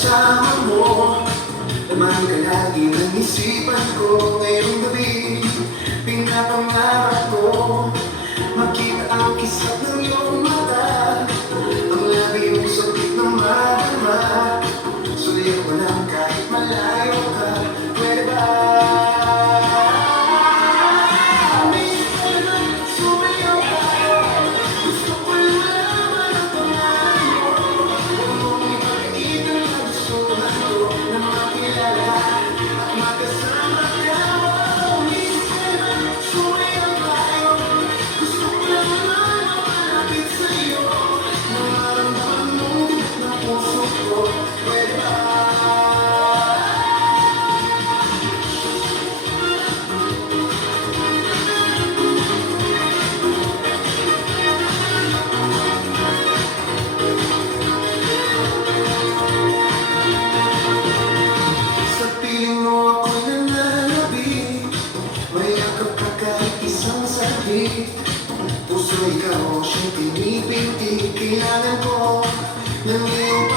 kasama mo. Naman ka lagi ng isipan ko. Ngayong gabi, pinapangarap ko makita ang kisap ng iyong mata, ang labi yung sakit ng madama. Suliyak mo lang kahit malayo ka. Pwede ba? Puso ikaw siyang pinipinti. Kailangan ko ng iyong